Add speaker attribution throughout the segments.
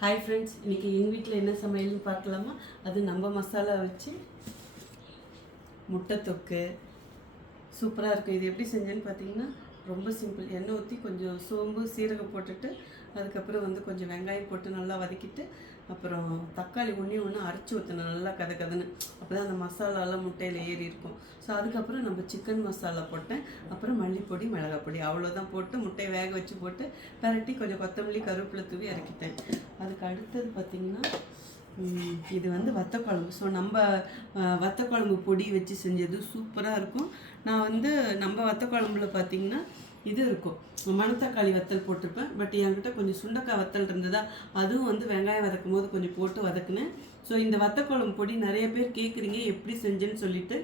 Speaker 1: Hi friends இன்றைக்கி எங்கள் வீட்டில் என்ன சமையல்னு பார்க்கலாமா? அது நம்ம மசாலா வச்சு முட்டை தொக்கு. சூப்பராக இருக்கும். இது எப்படி செஞ்சேன்னு பார்த்தீங்கன்னா ரொம்ப சிம்பிள். எண்ணெய் ஊற்றி கொஞ்சம் சோம்பு சீரகம் போட்டுட்டு அதுக்கப்புறம் வந்து கொஞ்சம் வெங்காயம் போட்டு நல்லா வதக்கிட்டு அப்புறம் தக்காளி ஒன்றே ஒன்று அரைச்சி ஊற்றணும் நல்லா கதை கதன்னு. அப்போ தான் அந்த மசாலாலாம் முட்டையில் ஏறி இருக்கும். ஸோ அதுக்கப்புறம் நம்ம சிக்கன் மசாலா போட்டேன். அப்புறம் மல்லிப்பொடி மிளகாய் பொடி அவ்வளோதான் போட்டு முட்டையை வேக வச்சு போட்டு பரட்டி கொஞ்சம் கொத்தமல்லி கருவேப்பிலை தூவி இறக்கிட்டேன். அதுக்கு அடுத்தது பார்த்திங்கன்னா இது வந்து வத்த குழம்பு ஸோ நம்ம வத்தக்குழம்பு வத்த குழம்பு பொடி வச்சு செஞ்சது சூப்பராக இருக்கும். நான் வந்து நம்ம வத்தக்குழம்புல பார்த்தீங்கன்னா இது இருக்கும். மணத்தக்காளி வத்தல் போட்டிருப்பேன். பட் என்கிட்ட கொஞ்சம் சுண்டக்காய் வத்தல் இருந்ததா அதுவும் வந்து வெங்காயம் வதக்கும் போது கொஞ்சம் போட்டு வதக்குனேன். ஸோ இந்த வத்தக்குழம்பு பொடி நிறைய பேர் கேட்குறீங்க எப்படி செஞ்சேன்னு சொல்லிட்டு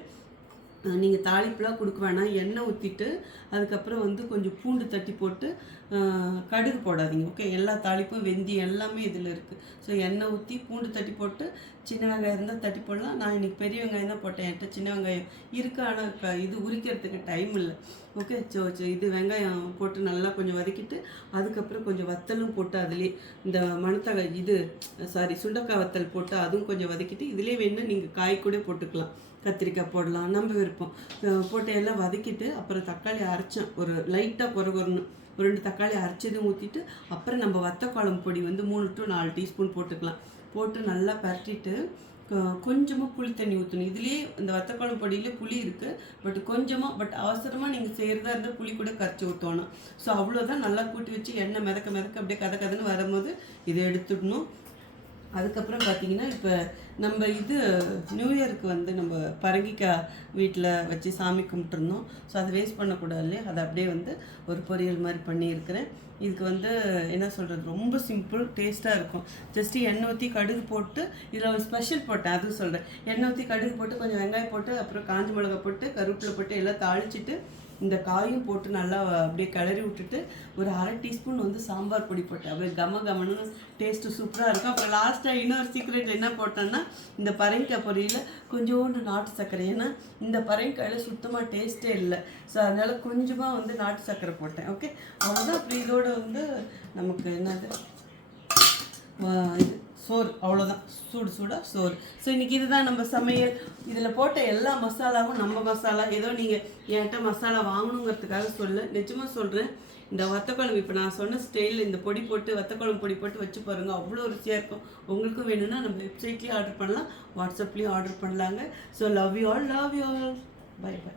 Speaker 1: நீங்கள் தாளிப்புலாம் கொடுக்க வேணாம். எண்ணெய் ஊற்றிட்டு அதுக்கப்புறம் வந்து கொஞ்சம் பூண்டு தட்டி போட்டு கடுகு போடாதீங்க ஓகே எல்லா தாளிப்பும் வெந்தயம் எல்லாமே இதில் இருக்குது ஸோ எண்ணெய் ஊற்றி பூண்டு தட்டி போட்டு சின்ன வெங்காயம் இருந்தால் தட்டி போடலாம். நான் இன்றைக்கி பெரிய வெங்காயம் தான் போட்டேன். என்கிட்ட சின்ன வெங்காயம் இருக்கா ஆனால் க- இது உரிக்கிறதுக்கு டைம் இல்லை. ஓகே சோ சோ இது வெங்காயம் போட்டு நல்லா கொஞ்சம் வதக்கிட்டு அதுக்கப்புறம் கொஞ்சம் வத்தலும் போட்டு அதுலேயே இந்த மணத்தகை இது சாரி சுண்டக்காய் வத்தல் போட்டு அதுவும் கொஞ்சம் வதக்கிட்டு இதுலேயே வேணுன்னா நீங்கள் காய் கூட போட்டுக்கலாம். கத்திரிக்காய் போடலாம் நம்ம விருப்பம். போட்டையெல்லாம் வதக்கிட்டு அப்புறம் தக்காளி அரைச்சேன். ஒரு லைட்டாக குறகுறணும் ஒரு ரெண்டு தக்காளி அரைச்சதும் ஊற்றிட்டு அப்புறம் நம்ம வத்த குழம்பு பொடி வந்து மூணு டு நாலு டீஸ்பூன் போட்டுக்கலாம். போட்டு நல்லா பரட்டிட்டு கொஞ்சமாக புளி தண்ணி ஊற்றணும் இதுலேயே இந்த வத்தக்குழம்பு பொடியில் புளி இருக்குது பட் கொஞ்சமாக பட் அவசரமாக நீங்கள் செய்கிறதா இருந்தால் புளி கூட கரைச்சி ஊற்றணும் ஸோ அவ்வளோதான் நல்லா கூட்டி வச்சு எண்ணெய் மிதக்க மிதக்க அப்படியே கதை கதைன்னு வரும்போது இதை எடுத்துடணும். அதுக்கப்புறம் பார்த்தீங்கன்னா இப்போ நம்ம இது நியூ இயருக்கு வந்து நம்ம பரங்கிக்காய் வீட்டில் வச்சு சாமி கும்பிட்டுருந்தோம். ஸோ அதை வேஸ்ட் பண்ணக்கூடாது இல்லையா? அதை அப்படியே வந்து ஒரு பொரியல் மாதிரி பண்ணியிருக்கிறேன். இதுக்கு வந்து என்ன சொல்கிறது ரொம்ப சிம்பிள் டேஸ்ட்டாக இருக்கும். ஜஸ்ட்டு எண்ணெய் ஊற்றி கடுகு போட்டு இதில் ஒரு ஸ்பெஷல் போட்டேன் அதுவும் சொல்கிறேன் எண்ணெய் ஊற்றி கடுகு போட்டு கொஞ்சம் வெங்காயம் போட்டு அப்புறம் காஞ்ச மிளகா போட்டு கருவேப்பிலை போட்டு எல்லாம் தாளிச்சிட்டு இந்த காயும் போட்டு நல்லா அப்படியே கிளறி விட்டுட்டு ஒரு அரை டீஸ்பூன் வந்து சாம்பார் பொடி போட்டேன் அப்படியே கம கமனு டேஸ்ட்டு சூப்பராக இருக்கும். அப்புறம் லாஸ்ட்டாக இன்னொரு சீக்ரெட் என்ன போட்டேன்னா இந்த பரங்கிக்காய் பொரியில் கொஞ்சோண்டு நாட்டு சர்க்கரை. ஏன்னா இந்த பரங்கிக்காயில் சுத்தமாக டேஸ்ட்டே இல்லை. ஸோ அதனால் கொஞ்சமாக வந்து நாட்டு சர்க்கரை போட்டேன். ஓகே அவ்வளோதான் அப்படி இதோட வந்து நமக்கு என்னது? இது. சோறு அவ்வளோதான் சூடு சூடாக சோறு. ஸோ இன்றைக்கி இதுதான் நம்ம சமையல். இதில் போட்ட எல்லா மசாலாவும் நம்ம மசாலா. ஏதோ நீங்கள் என்கிட்ட மசாலா வாங்கணுங்கிறதுக்காக சொல்ல. நிஜமாக சொல்கிறேன் இந்த வத்தக்குழம்பு இப்போ நான் சொன்ன ஸ்டைலில் இந்த பொடி போட்டு வத்தக்குழம்பு பொடி போட்டு வச்சு பாருங்கள் அவ்வளோ ருசியாக இருக்கும். உங்களுக்கும் வேணும்னா நம்ம வெப்சைட்லேயும் ஆர்டர் பண்ணலாம். வாட்ஸ்அப்லேயும் ஆர்டர் பண்ணலாங்க. So love you all love you all bye bye